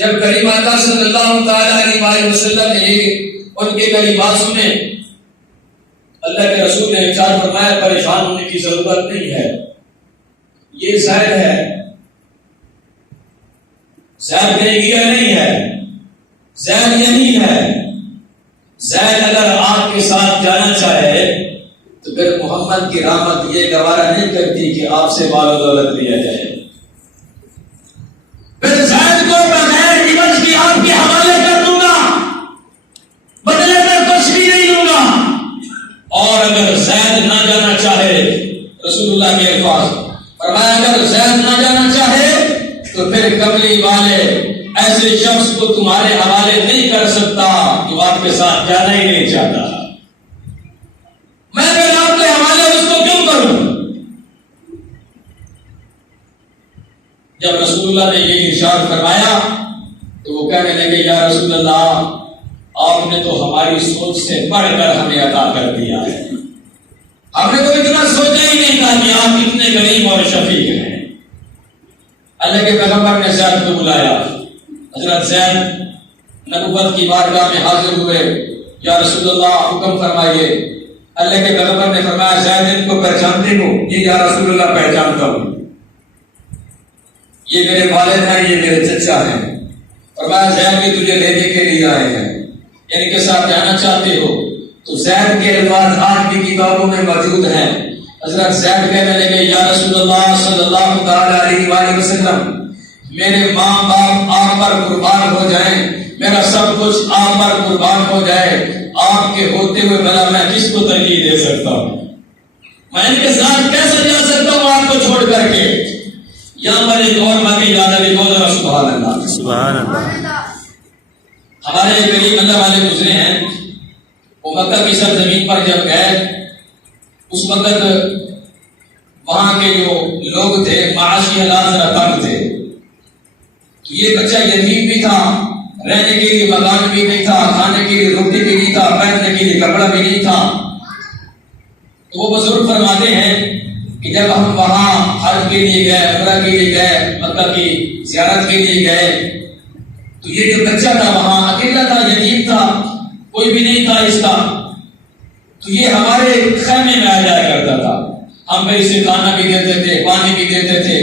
جب کریم آقا صلی اللہ تعالی علیہ وسلم نے ان کے کلمات سنے، اللہ کے رسول نے ارشاد فرمایا پریشان ہونے کی ضرورت نہیں ہے، یہ زید ہے، زید کہیں گیا نہیں ہے، زید یہی ہے۔ زید اگر آپ کے ساتھ جانا چاہے تو پھر محمد کی رحمت یہ گوارا نہیں کرتی کہ آپ سے مال و دولت لیا جائے، پھر زید کو بغیر عوض کی آپ کے حوالے کر دوں گا، بدلے میں کچھ بھی نہیں دوں گا۔ اور اگر زید نہ جانا چاہے، رسول اللہ کے الفاظ فرمایا اگر زید نہ جانا چاہے تو پھر کملی والے ایسے شخص کو تمہارے حوالے نہیں کر سکتا جو آپ کے ساتھ جانا ہی نہیں چاہتا، میں پھر آپ کے حوالے اس کو کیوں کروں؟ جب رسول اللہ نے یہ ارشاد فرمایا تو وہ کہنے لگے یا رسول اللہ آپ نے تو ہماری سوچ سے بڑھ کر ہمیں عطا کر دیا ہے، ہم نے تو اتنا سوچا ہی نہیں تھا کہ آپ اتنے غریب اور شفیق ہیں۔ اللہ کے پیغمبر نے زید کو بلایا، حضرت زید نبوت کی بارگاہ میں حاضر ہوئے، یا رسول اللہ حکم فرمائیے۔ اللہ کے پیغمبر نے فرمایا زید ان کو پہچانتے ہو؟ یہ یا رسول اللہ پہچانتا ہوں، یہ میرے والد ہیں، یہ میرے چچا ہیں۔ فرمایا زید بھی تجھے لینے کے لیے آئے ہیں، ان کے ساتھ جانا چاہتے ہو؟ تو زید کے الفاظ آج بھی کتابوں میں موجود ہیں۔ حضرت زید کہنے لگے یا رسول اللہ صلی اللہ تعالی علیہ وآلہ وسلم میرے ماں باپ آپ پر قربان ہو جائیں، میرا سب کچھ آپ پر قربان ہو جائے، آپ کے ہوتے ہوئے بھلا میں کس کو ترجیح دے سکتا ہوں؟ میں ان کے ساتھ کیسے جا سکتا ہوں آپ کو چھوڑ کر کے؟ یہاں پر ایک اور بات یاد ہے، سبحان اللہ سبحان اللہ۔ ہمارے قریب اللہ والے گزرے ہیں، وہ مکہ کی سرزمین پر جب گئے اس وقت وہاں کے جو لوگ تھے معاشی حالات ذرا تنگ تھے، تو یہ بچہ یتیم بھی تھا، رہنے کے لیے مکان بھی نہیں تھا، کھانے کے لیے روٹی بھی نہیں تھا، پہننے کے لیے کپڑا بھی نہیں تھا۔ تو وہ بزرگ فرماتے ہیں کہ جب ہم وہاں حج کے لیے گئے، عمرہ کے لیے گئے، مکہ کی زیارت کے لیے گئے، تو یہ جو بچہ تھا وہاں اکیلا تھا، یتیم تھا، کوئی بھی نہیں تھا اس کا، تو یہ ہمارے خیمے میں آ جایا کرتا تھا، ہم پھر اسے کھانا بھی دیتے تھے، پانی بھی دیتے تھے،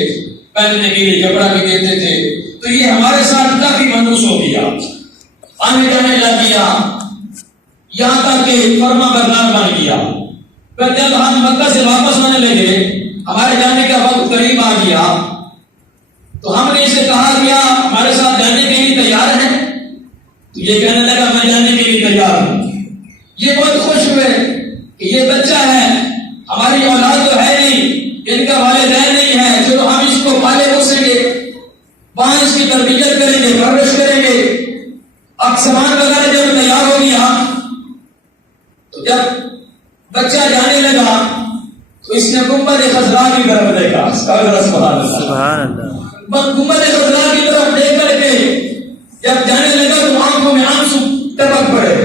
پہننے کے لیے کپڑا بھی دیتے تھے، تو یہ ہمارے ساتھ کافی منحوس ہو گیا، آنے جانے لگ گیا، یہاں تک کہ فرما بردار بن گیا۔ پھر جب ہم مکہ سے واپس آنے لگے، ہمارے جانے کا وقت قریب آ گیا، تو ہم نے اسے کہا کیا ہمارے ساتھ جانے کے لیے تیار ہے؟ تو یہ کہنے لگا میں جانے کے لیے تیار ہوں۔ یہ بہت خوش ہوئے کہ یہ بچہ ہے، ہماری اولاد تو ہے نہیں، ان کا والدین نہیں ہے، چلو ہم اس کو پالے پوسیں گے، وہاں اس کی تربیت کریں گے، پرورش کریں گے۔ اب سامان وغیرہ جب تیار ہو گیا تو جب بچہ جانے لگا تو اس نے گنبد خضرا کی طرف دیکھا، سبحان اللہ، گنبد خضرا کی طرف دیکھ کر کے جب جانے لگا تو آنکھوں میں آنسو ٹپک پڑے،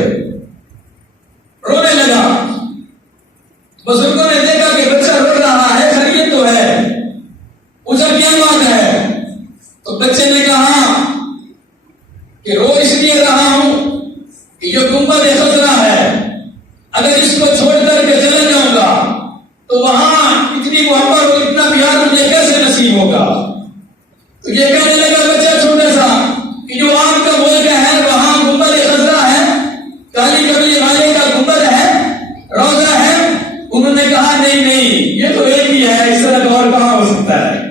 رونے لگا۔ بزرگوں نے دیکھا کہ بچہ رو رہا ہے، خیریت تو ہے، پوچھا کیا بات ہے؟ تو بچے نے کہا کہ رو اس لیے رہا ہوں کہ یہ گنبد خضرا ہے، اگر اس کو چھوڑ کر کے چلا جاؤں گا تو وہاں اتنی محبت اور اتنا پیار مجھے کیسے نصیب ہوگا؟ تو یہ کہنے لگا بچہ چھوٹا سا کہ جو آپ کا ملک ہے وہاں گنبد خضرا ہے، کالی کملی والے کا گنبد ہے، روزہ ہے۔ انہوں نے کہا نہیں نہیں، یہ تو ایک ہی ہے، اس طرح اور کہاں ہو سکتا ہے؟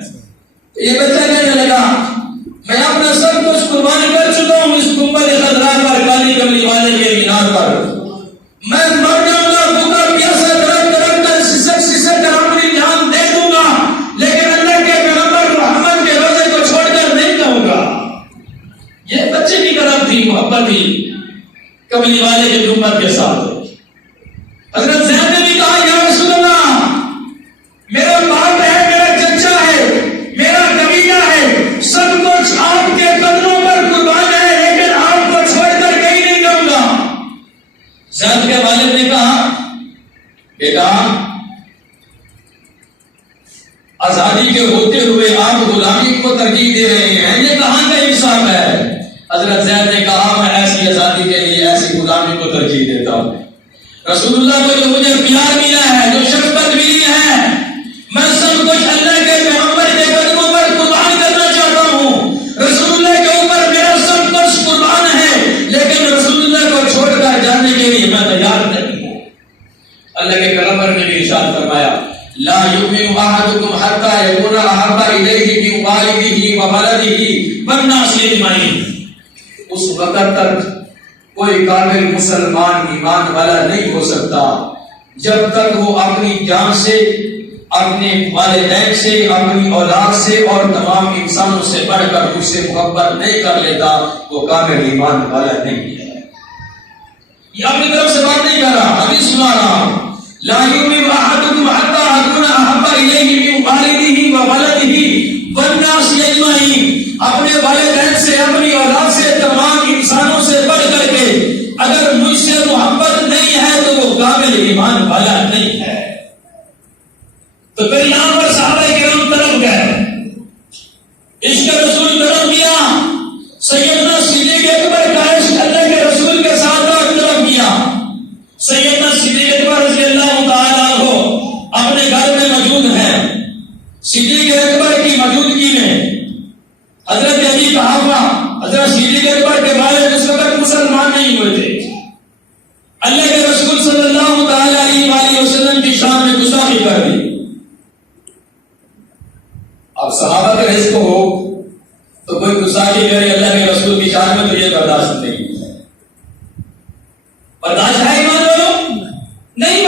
یہ بچہ کہنے لگا میں اپنا سب کچھ قربان کر چکا ہوں اس گنبد خضرا پر، کالی کملی والے کے مینار پر، میں مر جاؤں گا، بھوکا پیاسا تڑپ تڑپ کر سسک کر اپنی جان دے دوں گا، لیکن اللہ کے پیغمبر محمد کے روزے کو چھوڑ کر نہیں جاؤں گا۔ یہ بچے کی طرف تھی محبت تھی کملی والے کے گنبد کے ساتھ۔ حضرت زید نے بھی کہا یا رسول اللہ میرا باپ ہے، میرا چچا ہے، میرا قبیلہ ہے، سب کچھ آپ کے قدموں پر قربان ہے، لیکن آپ کو چھوڑ کر کہیں نہیں جاؤں گا۔ زید کے والد نے کہا بیٹا آزادی کے ہوتے ہوئے آپ غلامی کو ترجیح دے رہے ہیں، یہ کہاں کا انصاف ہے؟ حضرت زید نے کہا میں ایسی آزادی کے لیے ایسی غلامی کو ترجیح دیتا ہوں. رسول اللہ کو جو مجھے پیار ملا ہے، جو شفقت ملی ہے، میں سب کچھ اللہ کے پیغمبر کے قدموں پر قربان کرنا چاہتا ہوں. رسول اللہ کے اوپر میرا سب کچھ قربان ہے، لیکن رسول اللہ کو چھوڑ کر جانے کے لیے میں تیار نہیں ہوں. اللہ کے پیغمبر نے بھی ارشاد فرمایا لا یؤمن احدکم حتی یکون احب الیہ من والدہ وولدہ والناس اجمعین. اس وقت تک کوئی کامل مسلمان ایمان والا نہیں ہو سکتا جب تک وہ اپنی جان سے، اپنے والدین سے، اپنی اولاد سے اور تمام انسانوں سے بڑھ کر اس سے محبت نہیں کر لیتا. وہ کامل ایمان والا نہیں ہے. یہ اپنی طرف سے بات نہیں کر رہا، حدیث سنا رہا ہوں. لا یؤمن احدکم حتی یکون احب الیہ من والدہ وولدہ والناس اجمعین. اپنے والدین سے، اپنی اولاد سے، تمام انسانوں سے بڑھ کر کے اگر مجھ سے محبت نہیں ہے تو وہ کامل ایمان والا نہیں ہے. تو پھر یہاں پر صحابہ کرام طرف گئے، عشق رسول طرف گیا، سیدنا صدیق اکبر کا عشق اللہ کے رسول کے ساتھ طرف گیا. سیدنا صدیق اکبر رضی اللہ تعالیٰ عنہ اپنے گھر میں موجود ہیں. صدیق اکبر کی موجودگی میں حضرت ابی قحافہ، حضرت صدیق اکبر کے والد اس وقت مسلمان نہیں ہوئے تھے. اللہ کے رسول صلی اللہ تعالیٰ علیہ وسلم کی شان میں گستاخی کر دی. اب صحابہ کا رزق ہو تو کوئی گستاخی کرے اللہ کے رسول کی شان میں تو یہ برداشت نہیں ہے. برداشت ہے ایمان والوں؟ نہیں